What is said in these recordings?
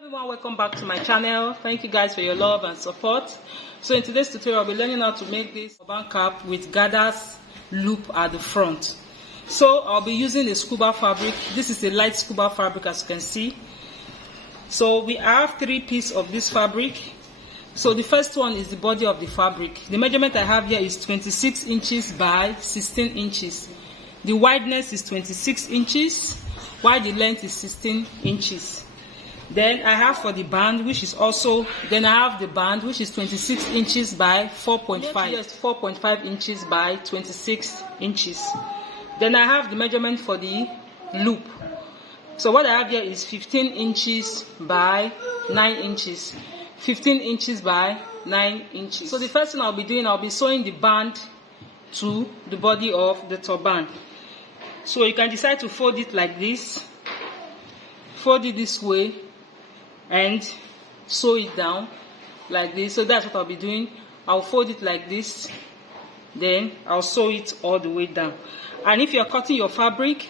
Everyone, welcome back to my channel. Thank you guys for your love and support. So in today's tutorial, I'll be learning how to make this turban cap with gathers loop at the front. So I'll be using a scuba fabric. This is a light scuba fabric, as you can see. So we have 3 pieces of this fabric. So the first one is the body of the fabric. The measurement I have here is 26 inches by 16 inches. The wideness is 26 inches, while the length is 16 inches. Then I have for the band, which is also, then I have the band, which is 26 inches by 4.5. Yes, 4.5 inches by 26 inches. Then I have the measurement for the loop. So what I have here is 15 inches by 9 inches. 15 inches by 9 inches. So the first thing I'll be doing, I'll be sewing the band to the body of the turban. So you can decide to fold it like this. Fold it this way and sew it down like this. So that's what I'll be doing. I'll fold it like this, then I'll sew it all the way down. And if you're cutting your fabric,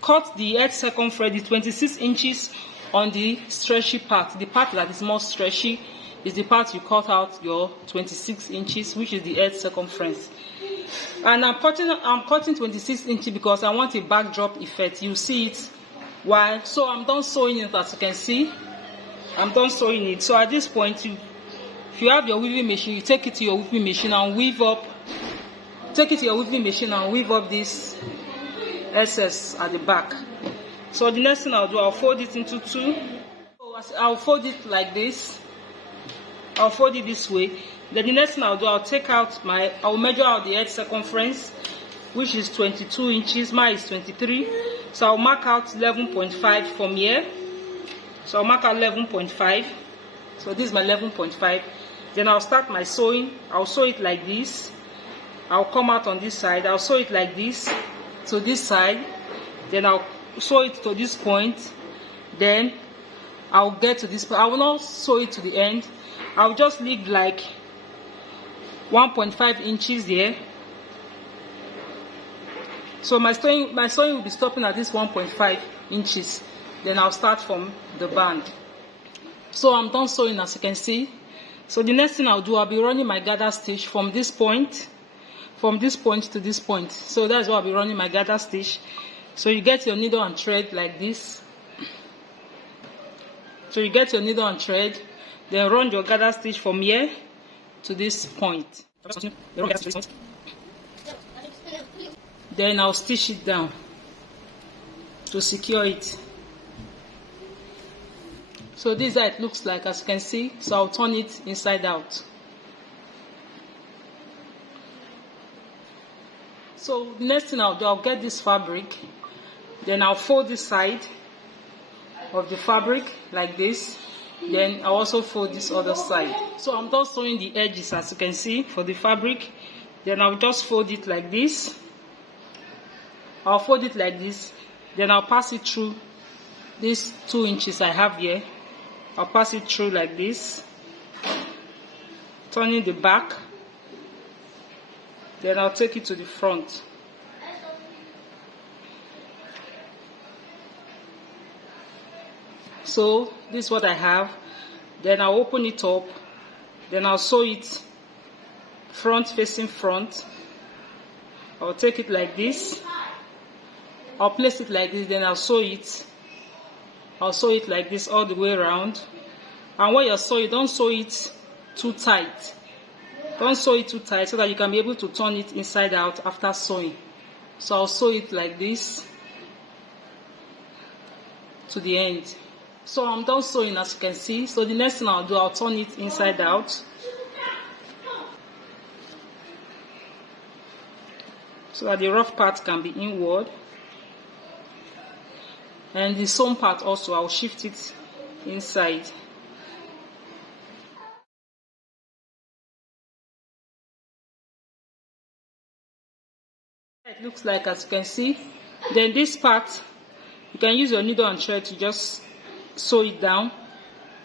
cut the edge circumference 26 inches on the stretchy part. The part that is more stretchy is the part you cut out your 26 inches, which is the edge circumference. And I'm cutting 26 inches because I want a backdrop effect. You see it. Why? So I'm done sewing it, as you can see. I'm done sewing it. So at this point, if you have your weaving machine, you take it to your weaving machine and weave up. Take it to your weaving machine and weave up this excess at the back. So the next thing I'll do, I'll fold it into 2. I'll fold it like this. I'll fold it this way. Then the next thing I'll do, I'll measure out the edge circumference, which is 22 inches. Mine is 23. So I'll mark out 11.5 from here. So I'll mark out 11.5. So this is my 11.5. Then I'll start my sewing. I'll sew it like this. I'll come out on this side. I'll sew it like this to this side. Then I'll sew it to this point. Then I'll get to this point. I will not sew it to the end. I'll just leave like 1.5 inches here. So my sewing will be stopping at this 1.5 inches. Then I'll start from the band. So I'm done sewing, as you can see. So the next thing I'll do, I'll be running my gather stitch from this point to this point. So that's why I'll be running my gather stitch. So you get your needle and thread like this. So you get your needle and thread, then run your gather stitch from here to this point. Then I'll stitch it down to secure it. So this is how it looks like, as you can see. So I'll turn it inside out. So the next thing I'll do, I'll get this fabric. Then I'll fold this side of the fabric like this. Then I'll also fold this other side. So I'm just sewing the edges, as you can see, for the fabric. Then I'll just fold it like this. I'll fold it like this. Then I'll pass it through these 2 inches I have here. I'll pass it through like this, turning the back. Then I'll take it to the front. So this is what I have. Then I'll open it up. Then I'll sew it front facing front. I'll take it like this. I'll place it like this. Then I'll sew it. I'll sew it like this all the way around. And when you're sewing, don't sew it too tight. Don't sew it too tight so that you can be able to turn it inside out after sewing. So I'll sew it like this to the end. So I'm done sewing, as you can see. So the next thing I'll do, I'll turn it inside out so that the rough part can be inward. And the sewn part also, I'll shift it inside. It looks like, as you can see. Then this part, you can use your needle and thread to just sew it down.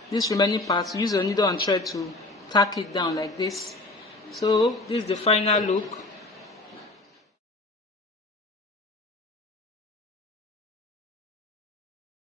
This remaining part, use your needle and thread to tack it down like this. So this is the final look.